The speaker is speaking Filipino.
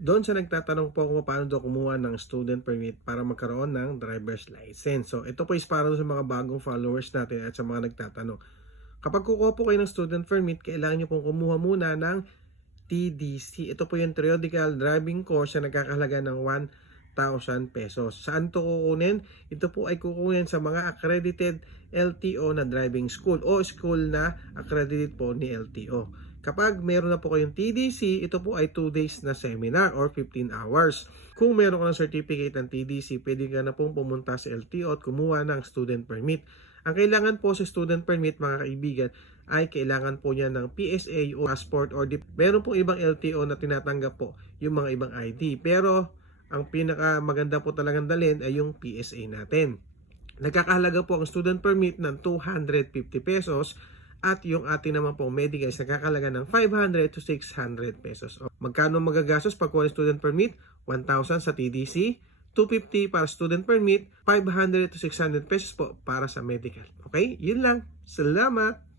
Doon sa nagtatanong po kung paano daw kumuha ng student permit para magkaroon ng driver's license. So, ito po is para sa mga bagong followers natin at sa mga nagtatanong. Kapag kukuha po kayo ng student permit, kailangan nyo pong kumuha muna ng TDC. Ito po yung Periodical Driving Course na nagkakahalaga ng 1,000 pesos. Saan to kukunin? Ito po ay kukunin sa mga accredited LTO na driving school o school na accredited po ni LTO. Kapag meron na po kayong TDC, ito po ay 2 days na seminar or 15 hours. Kung meron ka ng certificate ng TDC, pwede ka na pong pumunta sa LTO at kumuha ng student permit. Ang kailangan po sa student permit, mga kaibigan, ay kailangan po niya ng PSA o passport or meron pong ibang LTO na tinatanggap po yung mga ibang ID. Pero ang pinaka maganda po talagang dalhin ay yung PSA natin. Nagkakahalaga po ang student permit ng 250 pesos at yung ating naman po medical is nagkakahalaga ng 500 to 600 pesos. Magkano magagastos pag kuha ng student permit? 1,000 sa TDC, 250 para student permit, 500 to 600 pesos po para sa medical. Okay? Yun lang. Salamat!